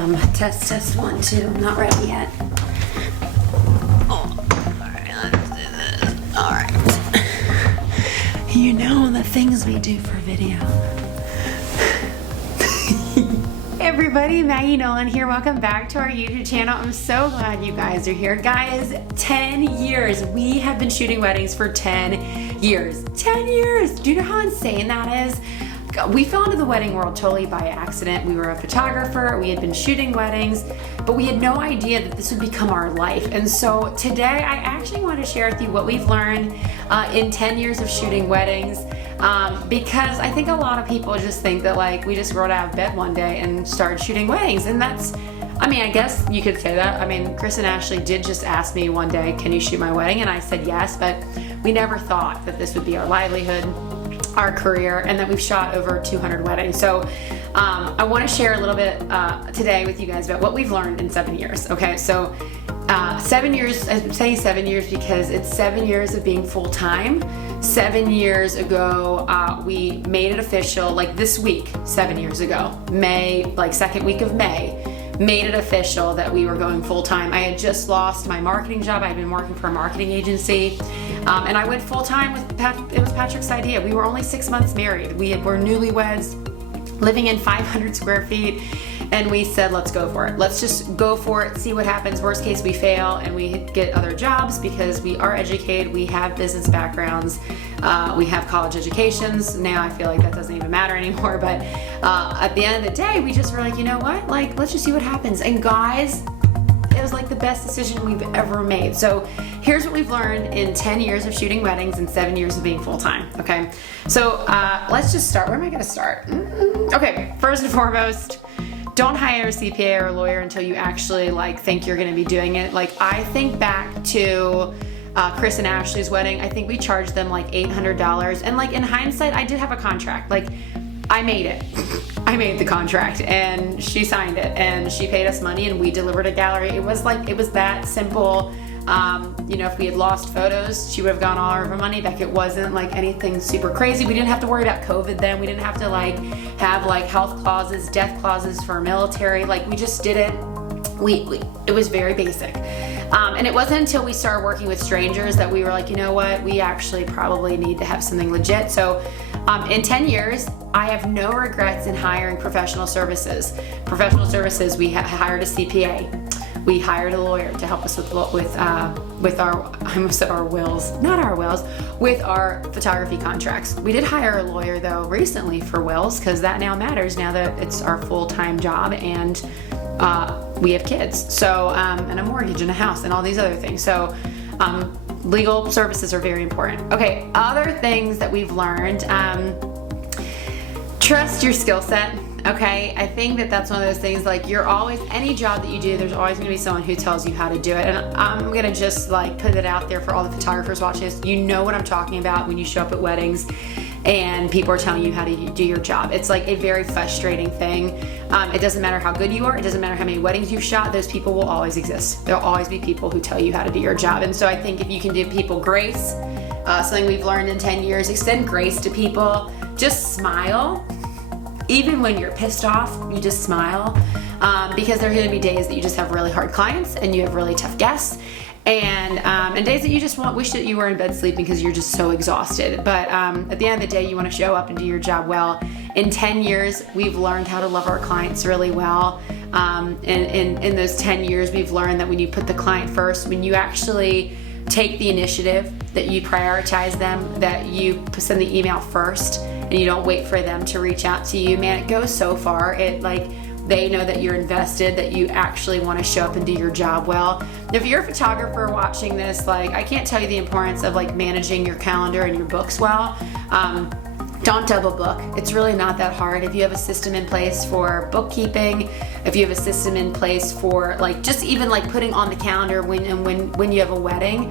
Test 1, 2. I'm not ready yet. Oh, alright, let's do this. Alright. You know the things we do for video. Hey everybody, Maggie Nolan here. Welcome back to our YouTube channel. I'm so glad you guys are here. Guys, 10 years. We have been shooting weddings for 10 years. 10 years! Do you know how insane that is? We fell into the wedding world totally by accident. We were a photographer, we had been shooting weddings, but we had no idea that this would become our life. And so today I actually want to share with you what we've learned in 10 years of shooting weddings, because I think a lot of people just think that like we just rolled out of bed one day and started shooting weddings, and that's, I mean, I guess you could say that. I mean, Chris and Ashley did just ask me one day, can you shoot my wedding? And I said yes, but we never thought that this would be our livelihood, our career, and that we've shot over 200 weddings. So I want to share a little bit today with you guys about what we've learned in 7 years. Okay, so 7 years, I'm saying 7 years because it's 7 years of being full-time. 7 years ago, we made it official, like this week, 7 years ago, May, like second week of May, made it official that we were going full-time. I had just lost my marketing job. I had been working for a marketing agency, and I went full-time with it was Patrick's idea. We were only 6 months married. We're newlyweds, living in 500 square feet, and we said, let's go for it. Let's just go for it, see what happens. Worst case, we fail and we get other jobs because we are educated, we have business backgrounds, we have college educations. Now I feel like that doesn't even matter anymore, but at the end of the day, we just were like, you know what? Like, let's just see what happens. And guys, it was like the best decision we've ever made. So here's what we've learned in 10 years of shooting weddings and 7 years of being full-time, okay? So let's just start. Where am I gonna start? Okay, first and foremost, don't hire a CPA or a lawyer until you actually like think you're gonna be doing it. Like, I think back to Chris and Ashley's wedding. I think we charged them like $800, and like in hindsight, I did have a contract. Like, I made it. I made the contract and she signed it and she paid us money and we delivered a gallery. It was that simple. You know, if we had lost photos, she would have gone all of our money back. It wasn't like anything super crazy. We didn't have to worry about COVID then. We didn't have to like have like health clauses, death clauses for military. Like, we just did it. It was very basic. And it wasn't until we started working with strangers that we were like, you know what, we actually probably need to have something legit. So in 10 years, I have no regrets in hiring professional services. Professional services, we hired a CPA. We hired a lawyer to help us with our, I almost said our wills, not our wills, with our photography contracts. We did hire a lawyer though recently for wills, because that now matters now that it's our full-time job and we have kids, so and a mortgage and a house and all these other things. So legal services are very important. Okay, other things that we've learned, trust your skill set. Okay, I think that that's one of those things, like, you're always, any job that you do, there's always gonna be someone who tells you how to do it. And I'm gonna just like put it out there for all the photographers watching this. You know what I'm talking about when you show up at weddings and people are telling you how to do your job. It's like a very frustrating thing. It doesn't matter how good you are, it doesn't matter how many weddings you've shot, those people will always exist. There'll always be people who tell you how to do your job. And so I think if you can give people grace, something we've learned in 10 years, extend grace to people, just smile. Even when you're pissed off, you just smile, because there are gonna be days that you just have really hard clients and you have really tough guests, and days that you just wish that you were in bed sleeping because you're just so exhausted. But at the end of the day, you wanna show up and do your job well. In 10 years, we've learned how to love our clients really well. And in those 10 years, we've learned that when you put the client first, when you actually take the initiative, that you prioritize them, that you send the email first, and you don't wait for them to reach out to you, man, it goes so far. It, like, they know that you're invested, that you actually want to show up and do your job well. If you're a photographer watching this, like, I can't tell you the importance of like managing your calendar and your books well. Don't double book. It's really not that hard. If you have a system in place for bookkeeping, if you have a system in place for like just even like putting on the calendar when you have a wedding,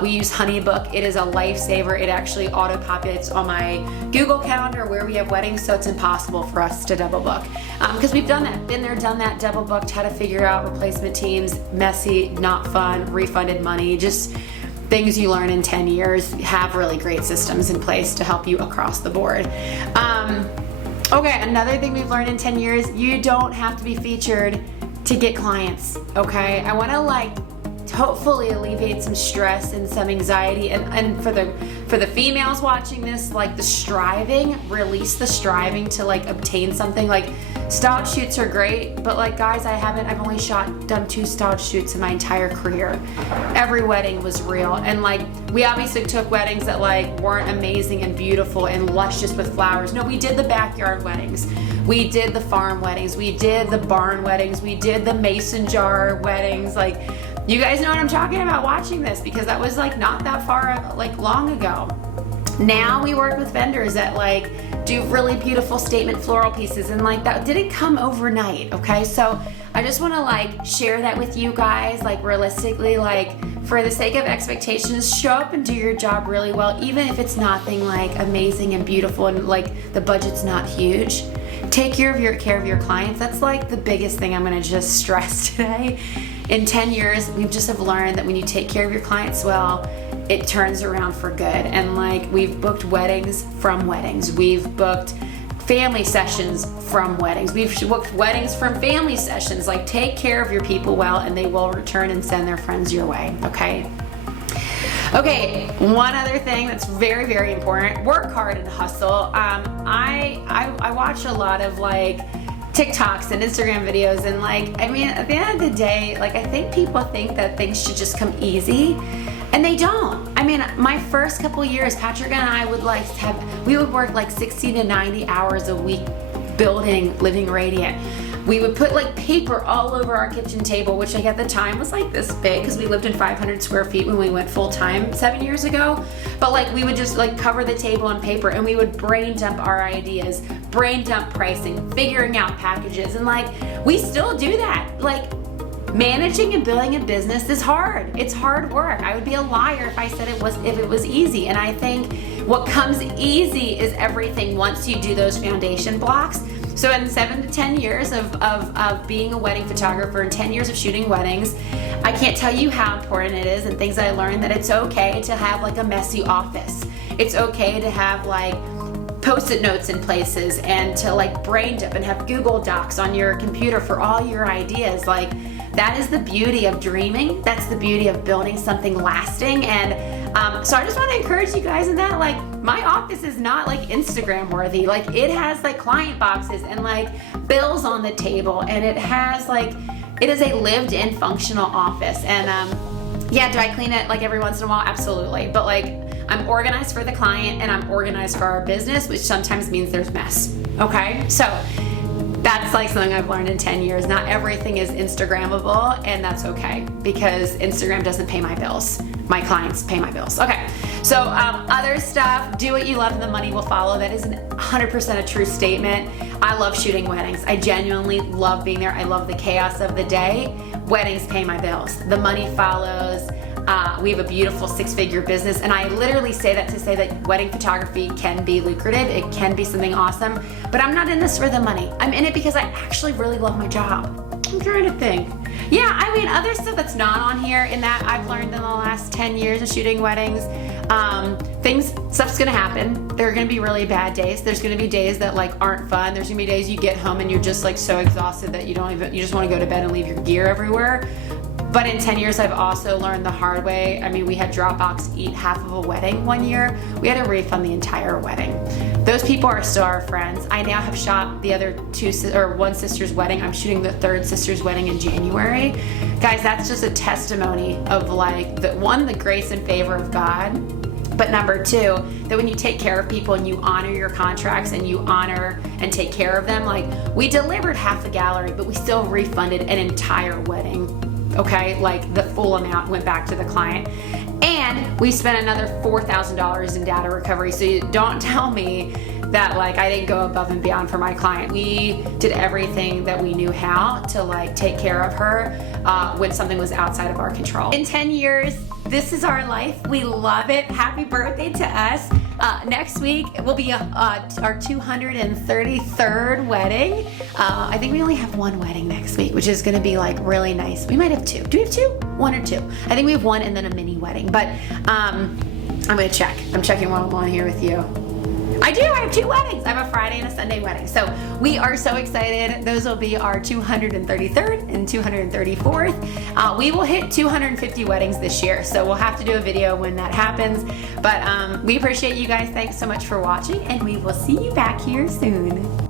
we use HoneyBook. It is a lifesaver. It actually auto-populates on my Google Calendar where we have weddings, so it's impossible for us to double book. Because we've done that, been there, done that, double booked, how to figure out replacement teams, messy, not fun, refunded money, just things you learn in 10 years. Have really great systems in place to help you across the board. Okay, another thing we've learned in 10 years, you don't have to be featured to get clients, okay? I want to like hopefully alleviate some stress and some anxiety, and for the females watching this, like the striving, release the striving to like obtain something. Like styled shoots are great, but like guys, I've only done 2 styled shoots in my entire career. Every wedding was real, and like we obviously took weddings that like weren't amazing and beautiful and luscious with flowers. No, we did the backyard weddings, we did the farm weddings, we did the barn weddings, we did the mason jar weddings. Like, you guys know what I'm talking about watching this, because that was like not that far, like long ago. Now we work with vendors that like do really beautiful statement floral pieces, and like that didn't come overnight, okay? So I just want to like share that with you guys. Like realistically, like for the sake of expectations, show up and do your job really well, even if it's nothing like amazing and beautiful and like the budget's not huge. Take care of your clients. That's like the biggest thing I'm going to just stress today. In 10 years, we just have learned that when you take care of your clients well, it turns around for good. And like we've booked weddings from weddings. We've booked family sessions from weddings. We've booked weddings from family sessions. Like take care of your people well, and they will return and send their friends your way, okay? Okay, one other thing that's very, very important, work hard and hustle. I watch a lot of like TikToks and Instagram videos, and like, I mean, at the end of the day, like I think people think that things should just come easy, and they don't. I mean, my first couple years, Patrick and I would like we would work like 60 to 90 hours a week building Living Radiant. We would put like paper all over our kitchen table, which like at the time was like this big because we lived in 500 square feet when we went full time 7 years ago. But like we would just like cover the table in paper, and we would brain dump our ideas, brain dump pricing, figuring out packages. And like we still do that. Like managing and building a business is hard. It's hard work. I would be a liar if I said it was easy. And I think what comes easy is everything once you do those foundation blocks. So in 7 to 10 years of being a wedding photographer and 10 years of shooting weddings, I can't tell you how important it is, and things I learned, that it's okay to have like a messy office. It's okay to have like Post-it notes in places, and to like brain dump and have Google Docs on your computer for all your ideas. Like that is the beauty of dreaming. That's the beauty of building something lasting. And so I just want to encourage you guys in that, like my office is not like Instagram worthy. Like it has like client boxes and like bills on the table, and it has like, it is a lived in functional office. And yeah, do I clean it like every once in a while? Absolutely. But like I'm organized for the client, and I'm organized for our business, which sometimes means there's mess. Okay. So that's like something I've learned in 10 years. Not everything is Instagrammable, and that's okay, because Instagram doesn't pay my bills. My clients pay my bills. Okay, so other stuff, do what you love and the money will follow. That is 100% a true statement. I love shooting weddings. I genuinely love being there. I love the chaos of the day. Weddings pay my bills. The money follows. We have a beautiful 6-figure business, and I literally say that to say that wedding photography can be lucrative. It can be something awesome, but I'm not in this for the money. I'm in it because I actually really love my job. I'm trying to think. Yeah, I mean, other stuff that's not on here in that I've learned in the last 10 years of shooting weddings, stuff's gonna happen. There are gonna be really bad days. There's gonna be days that like aren't fun. There's gonna be days you get home and you're just like so exhausted that you just wanna go to bed and leave your gear everywhere. But in 10 years, I've also learned the hard way. I mean, we had Dropbox eat half of a wedding one year. We had to refund the entire wedding. Those people are still our friends. I now have shot the other one sister's wedding. I'm shooting the 3rd sister's wedding in January. Guys, that's just a testimony of like, the grace and favor of God. But number 2, that when you take care of people and you honor your contracts and you honor and take care of them, like we delivered half the gallery, but we still refunded an entire wedding. Okay, like the full amount went back to the client. And we spent another $4,000 in data recovery. So you don't tell me that like I didn't go above and beyond for my client. We did everything that we knew how to like take care of her when something was outside of our control. In 10 years, this is our life. We love it. Happy birthday to us. Next week will be our 233rd wedding. I think we only have 1 wedding next week, which is going to be like really nice. We might have 2. Do we have 2? 1 or 2? I think we have 1 and then a mini wedding. But I'm going to check. I'm checking while I'm on here with you. I do. I have 2 weddings. I have a Friday and a Sunday wedding. So we are so excited. Those will be our 233rd and 234th. We will hit 250 weddings this year. So we'll have to do a video when that happens. But we appreciate you guys. Thanks so much for watching, and we will see you back here soon.